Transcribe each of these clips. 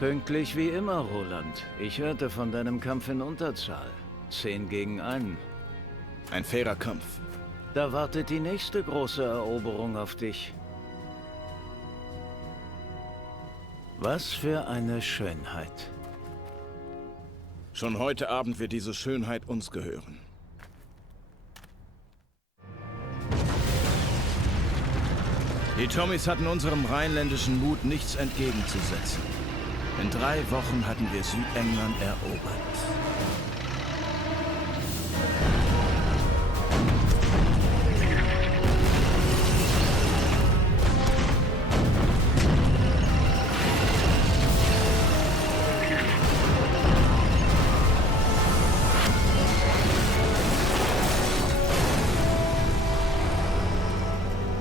Pünktlich wie immer, Roland. Ich hörte von deinem Kampf in Unterzahl. 10 gegen 1. Ein fairer Kampf. Da wartet die nächste große Eroberung auf dich. Was für eine Schönheit. Schon heute Abend wird diese Schönheit uns gehören. Die Tommys hatten unserem rheinländischen Mut nichts entgegenzusetzen. In 3 Wochen hatten wir Südengland erobert.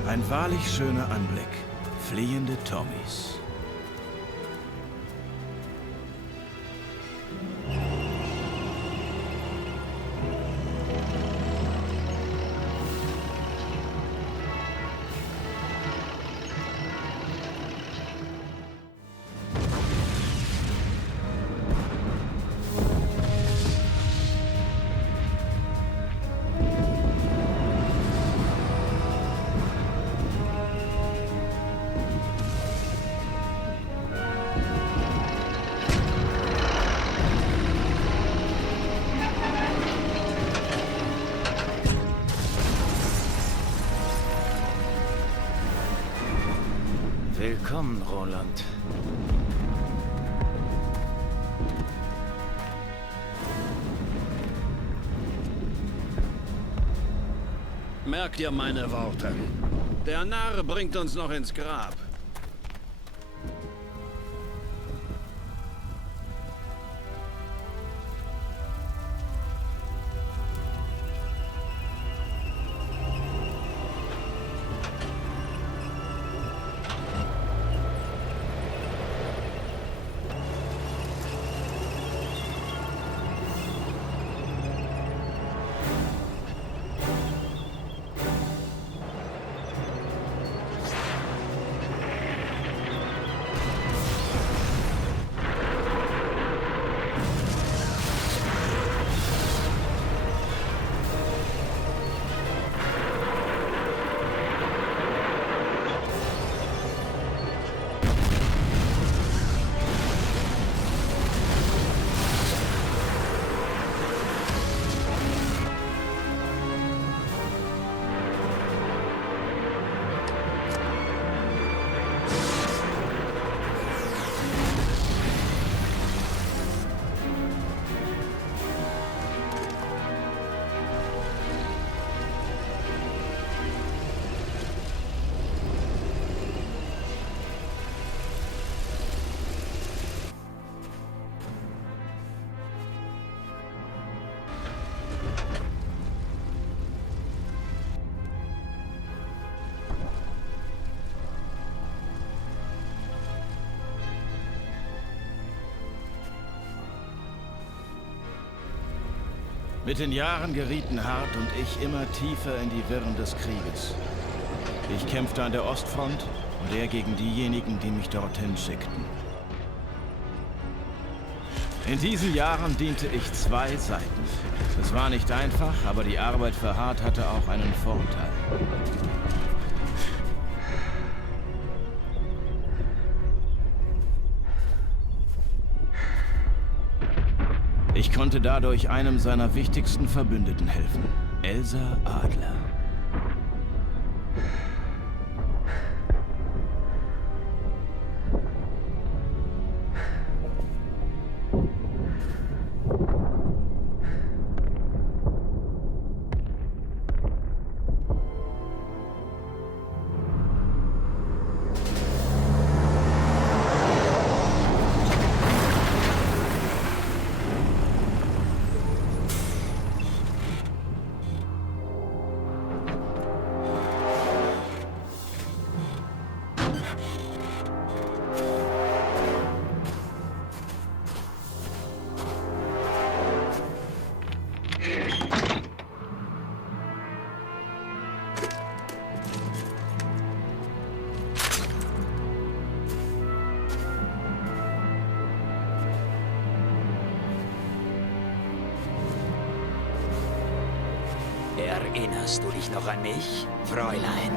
Ein wahrlich schöner Anblick. Fliehende Tommys. Willkommen, Roland. Merkt ihr meine Worte? Der Narr bringt uns noch ins Grab. Mit den Jahren gerieten Hart und ich immer tiefer in die Wirren des Krieges. Ich kämpfte an der Ostfront und er gegen diejenigen, die mich dorthin schickten. In diesen Jahren diente ich 2 Seiten. Es war nicht einfach, aber die Arbeit für Hart hatte auch einen Vorteil. Ich konnte dadurch einem seiner wichtigsten Verbündeten helfen, Elsa Adler. Erinnerst du dich noch an mich, Fräulein?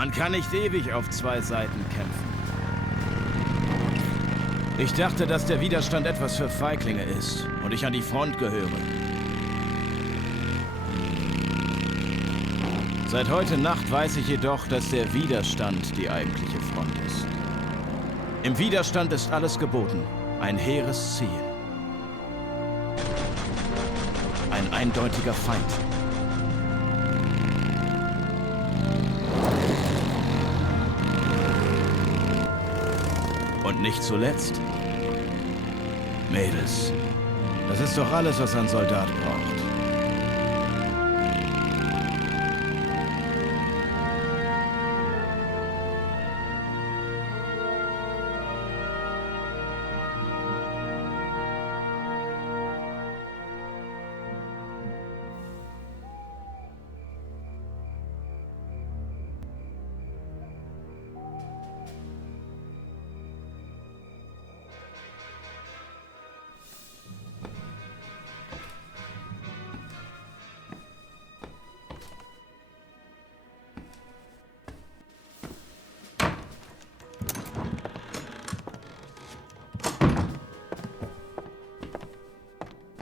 Man kann nicht ewig auf zwei Seiten kämpfen. Ich dachte, dass der Widerstand etwas für Feiglinge ist und ich an die Front gehöre. Seit heute Nacht weiß ich jedoch, dass der Widerstand die eigentliche Front ist. Im Widerstand ist alles geboten. Ein hehres Ziel. Ein eindeutiger Feind. Und nicht zuletzt, Mädels. Das ist doch alles, was ein Soldat braucht.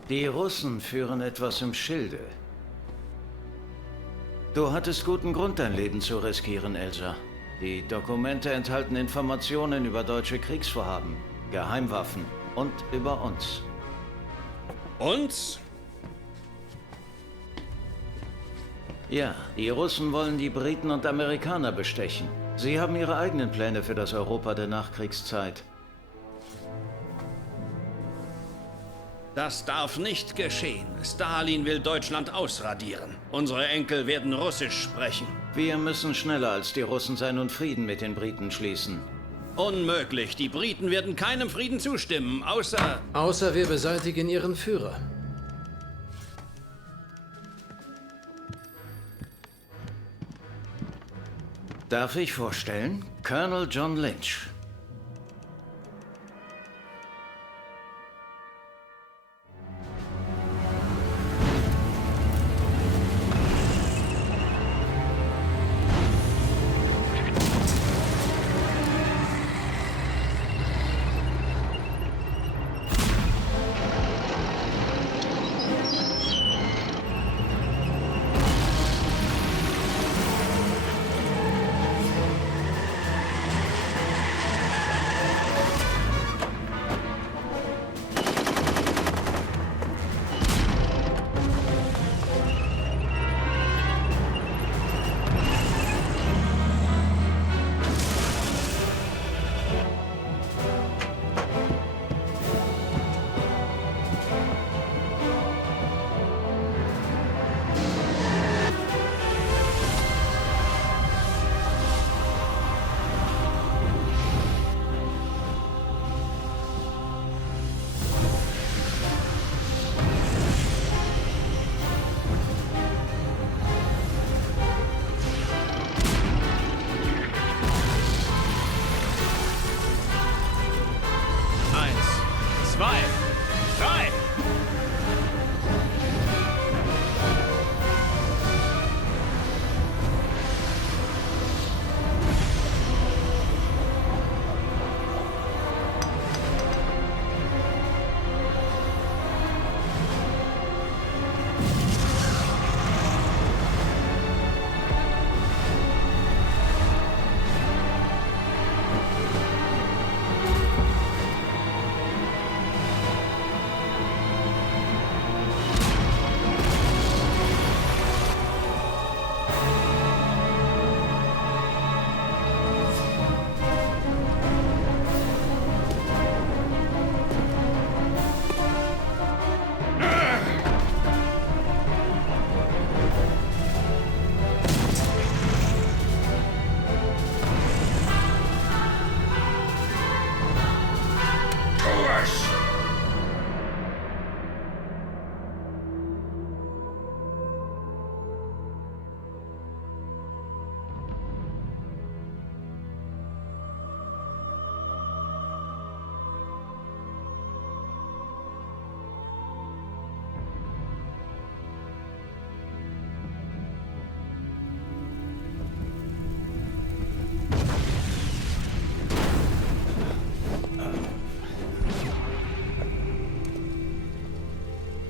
Die Russen führen etwas im Schilde. Du hattest guten Grund, dein Leben zu riskieren, Elsa. Die Dokumente enthalten Informationen über deutsche Kriegsvorhaben, Geheimwaffen und über uns. Uns? Ja, die Russen wollen die Briten und Amerikaner bestechen. Sie haben ihre eigenen Pläne für das Europa der Nachkriegszeit. Das darf nicht geschehen. Stalin will Deutschland ausradieren. Unsere Enkel werden Russisch sprechen. Wir müssen schneller als die Russen sein und Frieden mit den Briten schließen. Unmöglich. Die Briten werden keinem Frieden zustimmen, außer... Außer wir beseitigen ihren Führer. Darf ich vorstellen? Colonel John Lynch.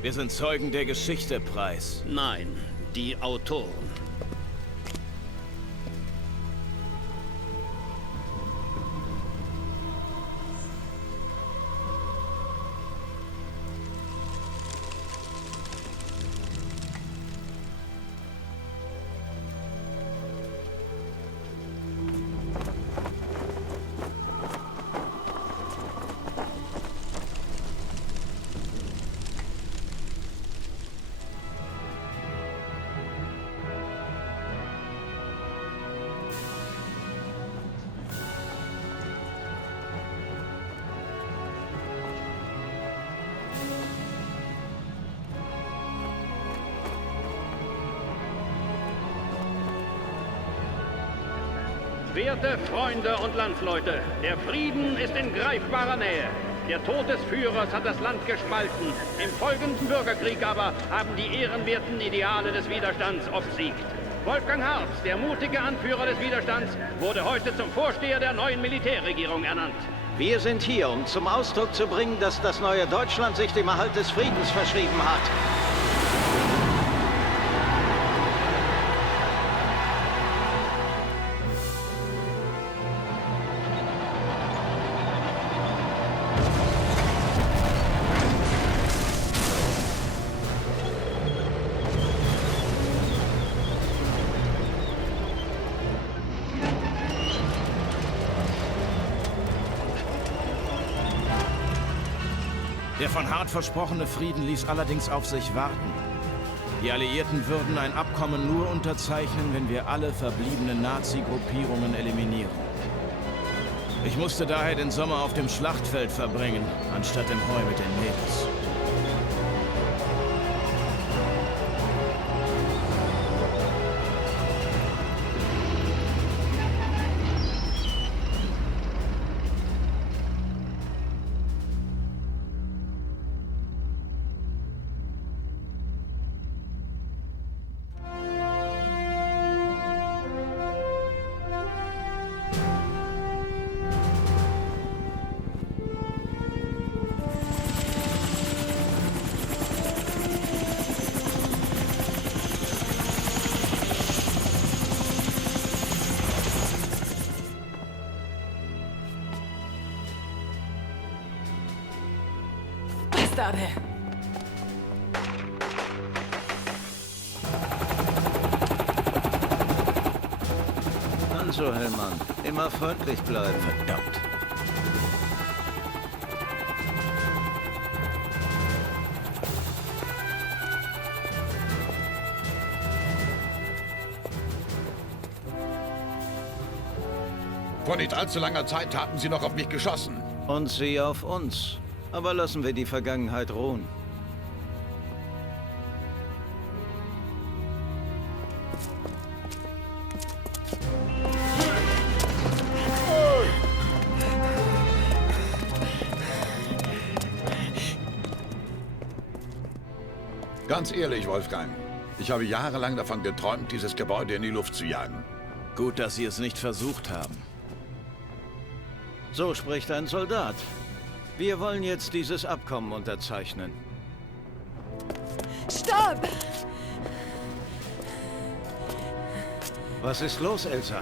Wir sind Zeugen der Geschichte, Preiss. Nein, die Autoren. Werte Freunde und Landsleute, der Frieden ist in greifbarer Nähe. Der Tod des Führers hat das Land gespalten. Im folgenden Bürgerkrieg aber haben die ehrenwerten Ideale des Widerstands obsiegt. Wolfgang Hartz, der mutige Anführer des Widerstands, wurde heute zum Vorsteher der neuen Militärregierung ernannt. Wir sind hier, um zum Ausdruck zu bringen, dass das neue Deutschland sich dem Erhalt des Friedens verschrieben hat. Der von Hart versprochene Frieden ließ allerdings auf sich warten. Die Alliierten würden ein Abkommen nur unterzeichnen, wenn wir alle verbliebenen Nazi-Gruppierungen eliminieren. Ich musste daher den Sommer auf dem Schlachtfeld verbringen, anstatt im Heu mit den Mädels. Bastarde! Also, Hellmann, immer freundlich bleiben. Verdammt. Vor nicht allzu langer Zeit haben Sie noch auf mich geschossen. Und sie auf uns. Aber lassen wir die Vergangenheit ruhen. Ganz ehrlich, Wolfgang. Ich habe jahrelang davon geträumt, dieses Gebäude in die Luft zu jagen. Gut, dass Sie es nicht versucht haben. So spricht ein Soldat. Wir wollen jetzt dieses Abkommen unterzeichnen. Stopp! Was ist los, Elsa?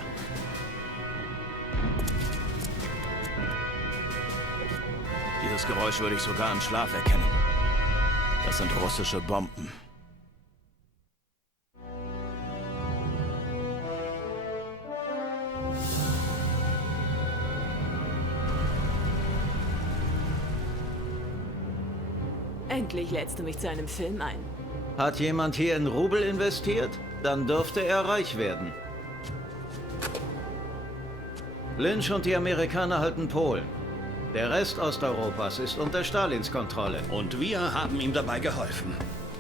Dieses Geräusch würde ich sogar im Schlaf erkennen. Das sind russische Bomben. Endlich lädst du mich zu einem Film ein. Hat jemand hier in Rubel investiert? Dann dürfte er reich werden. Lynch und die Amerikaner halten Polen. Der Rest Osteuropas ist unter Stalins Kontrolle. Und wir haben ihm dabei geholfen.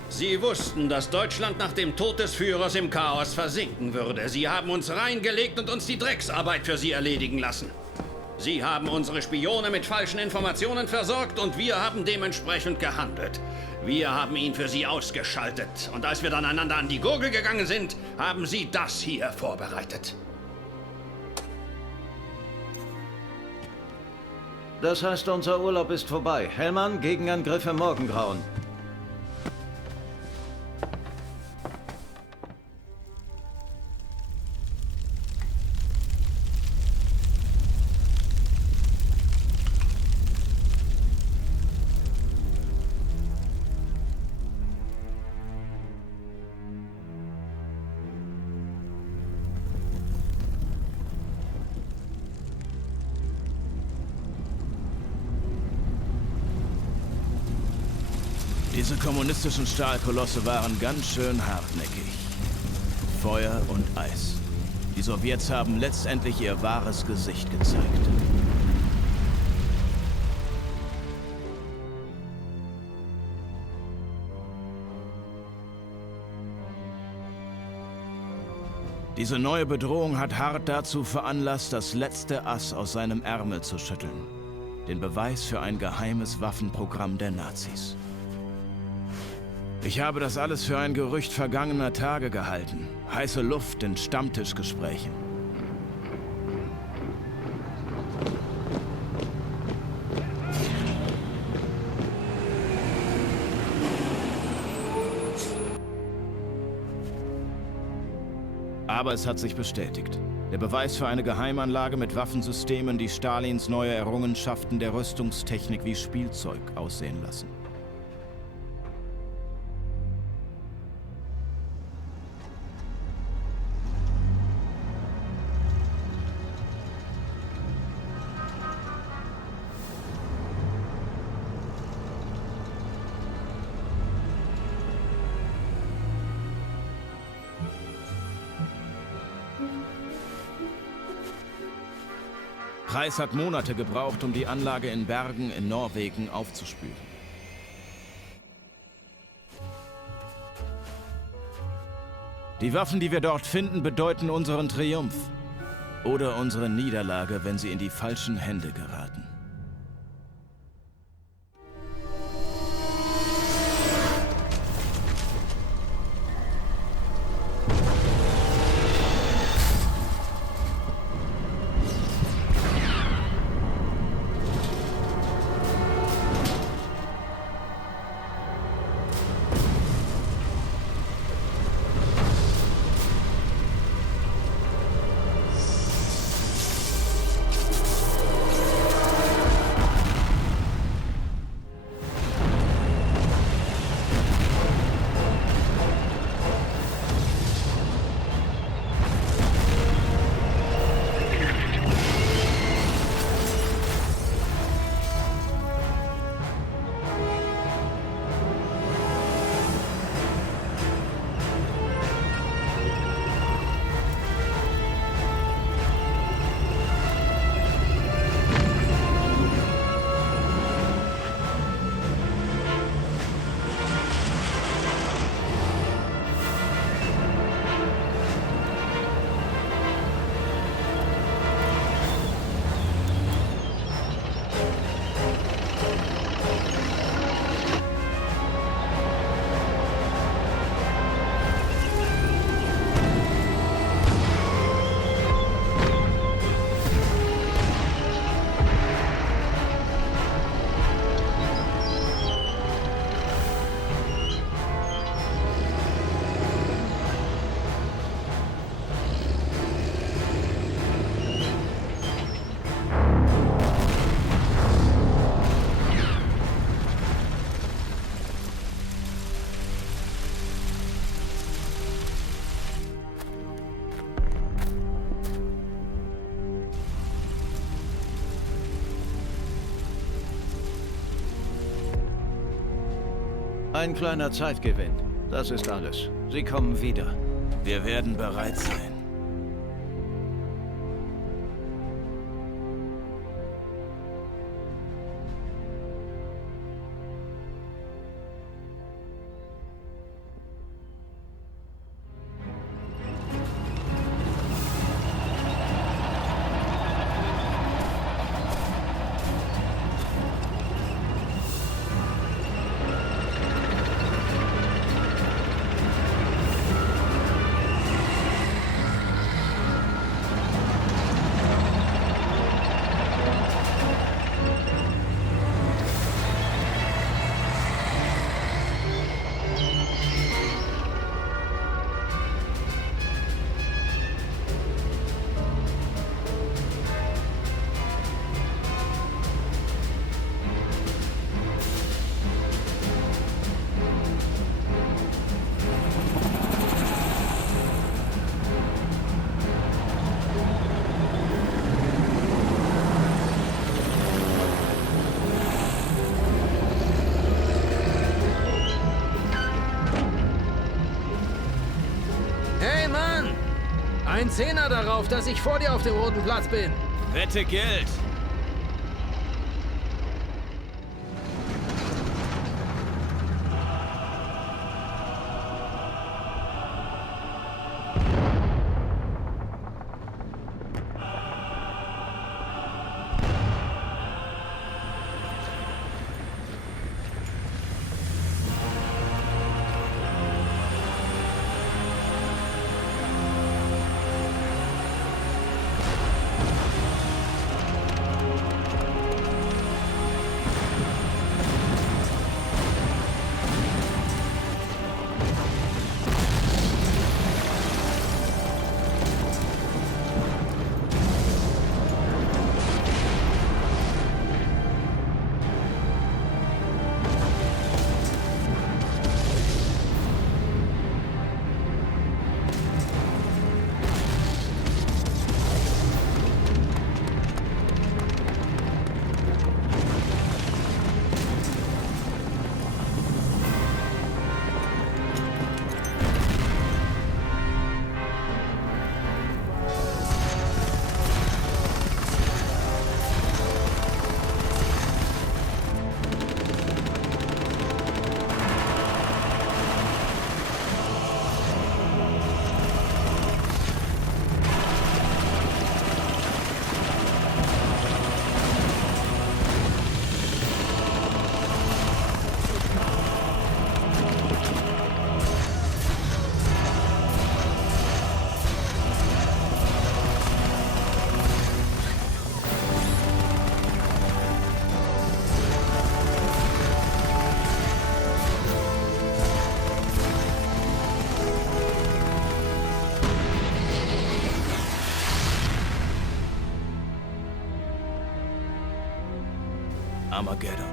Sie wussten, dass Deutschland nach dem Tod des Führers im Chaos versinken würde. Sie haben uns reingelegt und uns die Drecksarbeit für sie erledigen lassen. Sie haben unsere Spione mit falschen Informationen versorgt und wir haben dementsprechend gehandelt. Wir haben ihn für sie ausgeschaltet. Und als wir dann einander an die Gurgel gegangen sind, haben sie das hier vorbereitet. Das heißt, unser Urlaub ist vorbei. Hellmann, Gegenangriff im Morgengrauen. Diese kommunistischen Stahlkolosse waren ganz schön hartnäckig. Feuer und Eis. Die Sowjets haben letztendlich ihr wahres Gesicht gezeigt. Diese neue Bedrohung hat Hart dazu veranlasst, das letzte Ass aus seinem Ärmel zu schütteln. Den Beweis für ein geheimes Waffenprogramm der Nazis. Ich habe das alles für ein Gerücht vergangener Tage gehalten. Heiße Luft in Stammtischgesprächen. Aber es hat sich bestätigt. Der Beweis für eine Geheimanlage mit Waffensystemen, die Stalins neue Errungenschaften der Rüstungstechnik wie Spielzeug aussehen lassen. Preis hat Monate gebraucht, um die Anlage in Bergen in Norwegen aufzuspüren. Die Waffen, die wir dort finden, bedeuten unseren Triumph. Oder unsere Niederlage, wenn sie in die falschen Hände geraten. Ein kleiner Zeitgewinn. Das ist alles. Sie kommen wieder. Wir werden bereit sein. Ein Zehner darauf, dass ich vor dir auf dem Roten Platz bin. Wette gilt. Armageddon.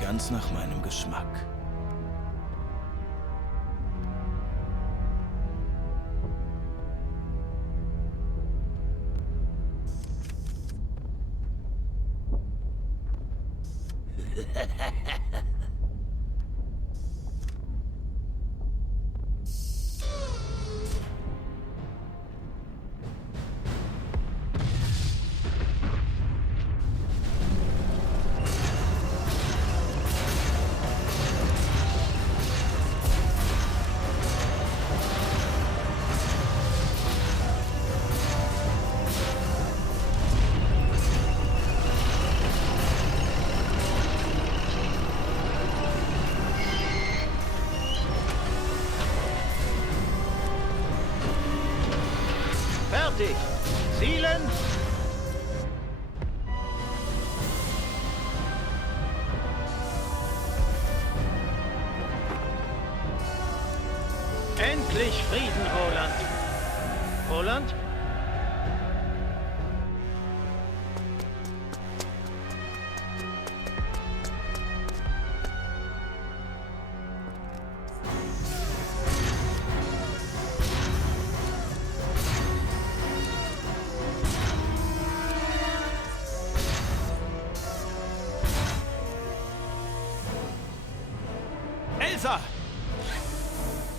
Ganz nach meinem Geschmack. Fertig! Zielen! Endlich Frieden, Roland! Roland? Elsa!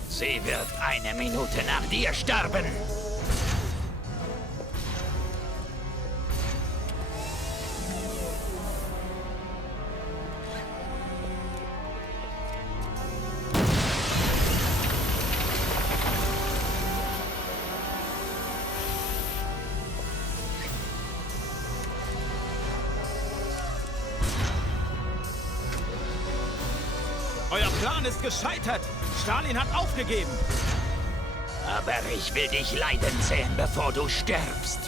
Sie wird eine Minute nach dir sterben. Euer Plan ist gescheitert. Stalin hat aufgegeben. Aber ich will dich leiden sehen, bevor du stirbst.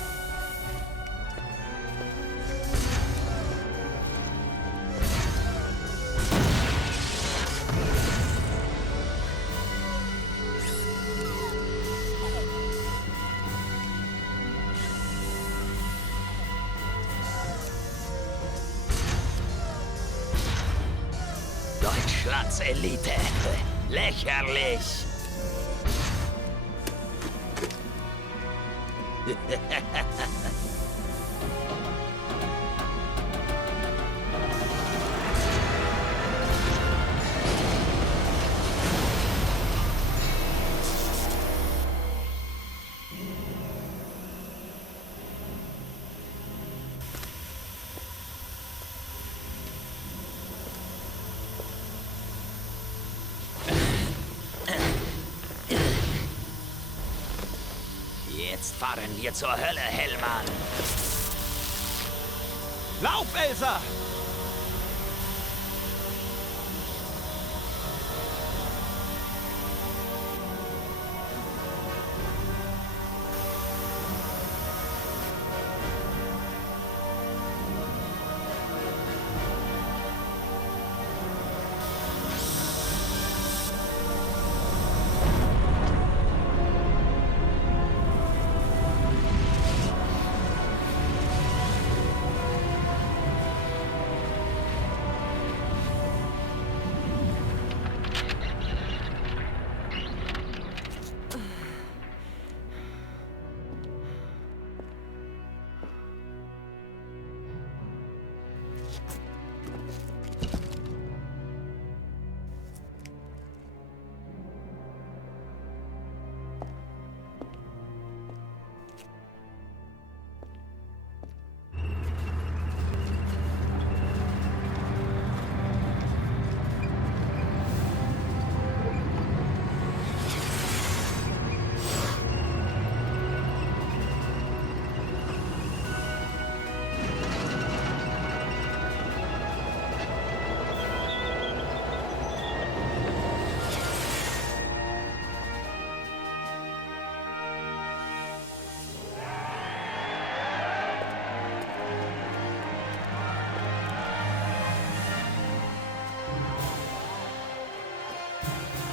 Deutschlands Elite. Lächerlich. Jetzt fahren wir zur Hölle, Hellmann. Lauf, Elsa!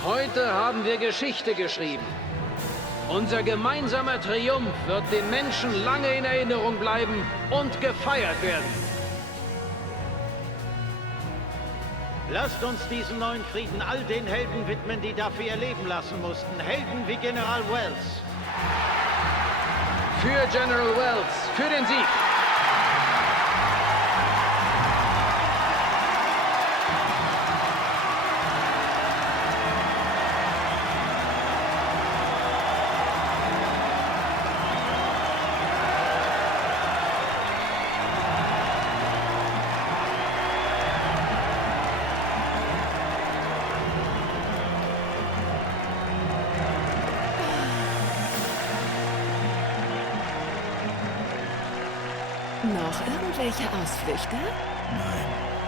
Heute haben wir Geschichte geschrieben. Unser gemeinsamer Triumph wird den Menschen lange in Erinnerung bleiben und gefeiert werden. Lasst uns diesen neuen Frieden all den Helden widmen, die dafür ihr Leben lassen mussten. Helden wie General Wells. Für General Wells, für den Sieg! Noch irgendwelche Ausflüchte? Nein.